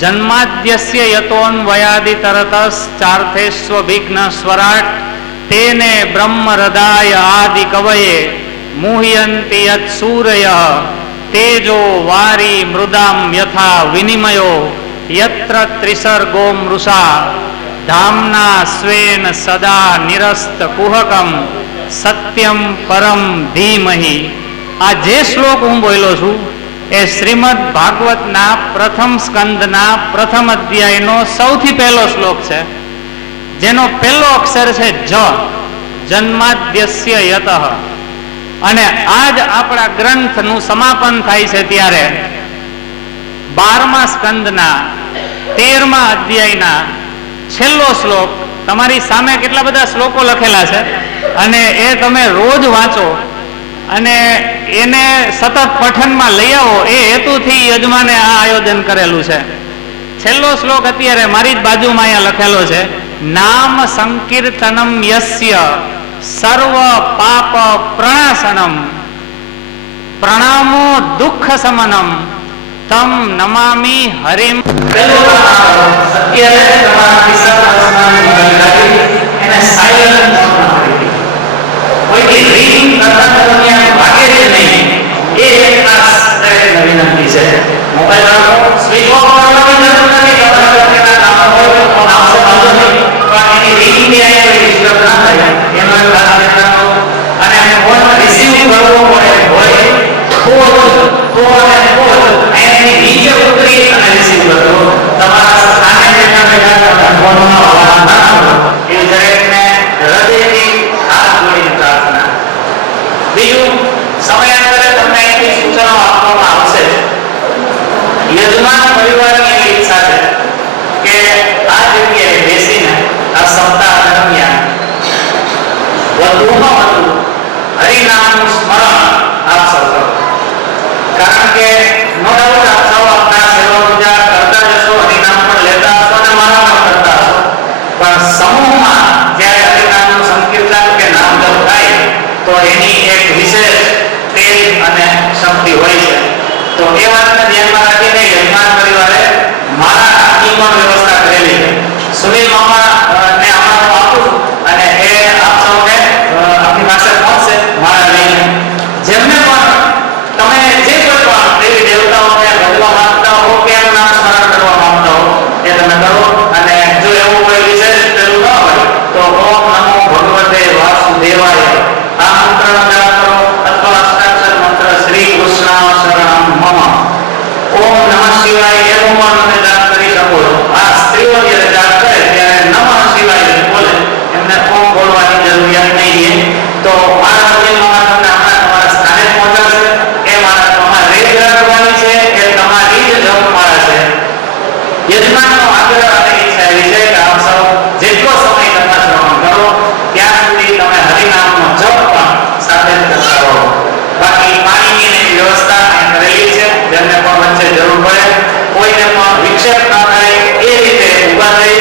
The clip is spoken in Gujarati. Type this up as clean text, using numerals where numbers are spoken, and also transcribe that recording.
જન્માદ્યસ્ય યતોન્વયાદિ તરતશ્ચાર્થેષ્વ વિઘ્ન સ્વરાટ તેને બ્રહ્મ હૃદાય આદિ કવયે મુહ્યંતિ યત સૂરય તેજો વારી મૃદામ યથા વિનિમયો યત્ર ત્રિસર્ગો મૃષા ધામના સ્વેન સદા નિરસ્ત કુહકમ સત્યમ પરમ ધીમહિ. આ જે શ્લોક હું બોલ્યો છું એ શ્રીમદ ભાગવતના પ્રથમ સ્કંદના પ્રથમ અધ્યાયનો સૌથી પહેલો શ્લોક છે, જેનો પહેલો અક્ષર છે જ, જન્માદ્યસ્ય યતઃ. અને આજ આપણા ગ્રંથનું સમાપન થાય છે ત્યારે 12મા સ્કંદના 13મા અધ્યાયના છેલ્લો શ્લોક, તમારી સામે કેટલા બધા શ્લોકો લખેલા છે અને એ તમે રોજ વાંચો અને એને સતત પઠનમાં લઈ આવો, એ હેતુથી યજમાને આ આયોજન કરેલું છે. છેલ્લો શ્લોક અત્યારે મારી જ બાજુમાં અહીંયા લખેલો છે, નામ સંકીર્તનમ યસ્ય સર્વ પાપ પ્રણાશનમ પ્રણામો દુઃખ સમનમ તમ નમામિ હરિમ. બીજું, સમયાંતરે તમને અહીંથી સૂચનો આપવામાં આવશે. યજમાન પરિવારની એવી ઈચ્છા છે કે આ જગ્યાએ બેસીને આ સપ્તાહ દરમિયાન વધુમાં વધુ હરિનામનું સ્મરણ આપ સૌ કરો. કારણ કે નો ડાઉટ આપ સૌ આપના સેવા પૂજા કરતા જશો, હરિનામ પણ લેતા હશો અને મારા પણ કરતા હશો, પણ સમૂહમાં જ્યારે હરિનામનું સંકીર્તન કે નામ જપ થાય તો એની એક વિશેષ તેજ અને શક્તિ હોય છે. તો એ વાતને ધ્યાનમાં રાખીને યજમાન પરિવારે મારા નામની પણ વ્યવસ્થા કરેલી છે. સુનિલ મામા ને આમાં આપું અને એ આપ સૌને આપની પાસે પહોંચશે મારા લઈને. જેમને પણ તમે જે કોઈ પણ દેવી દેવતાઓને ભજવા માંગતા હો કે એનું નામ સ્મરણ કરવા માંગતા હો એ તમે કરો. અને જો એવું કોઈ વિશેષ પેલું ન હોય તો ઓમ નમો ભગવતે વાસુદેવાય આ મંત્રનો જાપ કરો, અથવા અષ્ટાક્ષર મંત્ર શ્રી કૃષ્ણ શરણમ મમ, ઓમ નમઃ શિવાય એનો પણ તમે જાપ કરી શકો છો. આ સ્ત્રીઓ જ્યારે જાપ કરે ત્યારે નમઃ શિવાય બોલે, એમને ઓમ બોલવાની જરૂરિયાત નહીં. તો મારા વચનમાં તમને હમણાં તમારા સ્થાને પહોંચાડશે. એ મારા તમારે રેડ રાખવાની છે, એ તમારી જ જપમાળા છે. યજમાનનો આગ્રહ અને ઈચ્છા એવી છે કે આપ સૌ જેટલો સમય કથા શ્રવણ કરો ત્યાં સુધી તમે હરિનામનો જપ પણ સાથે જ કરતા રહો. બાકી પાણીની વ્યવસ્થા કરેલી છે, જેમને પણ વચ્ચે જરૂર પડે કોઈને પણ વિક્ષેપ ના થાય એ રીતે ઉભા થઈ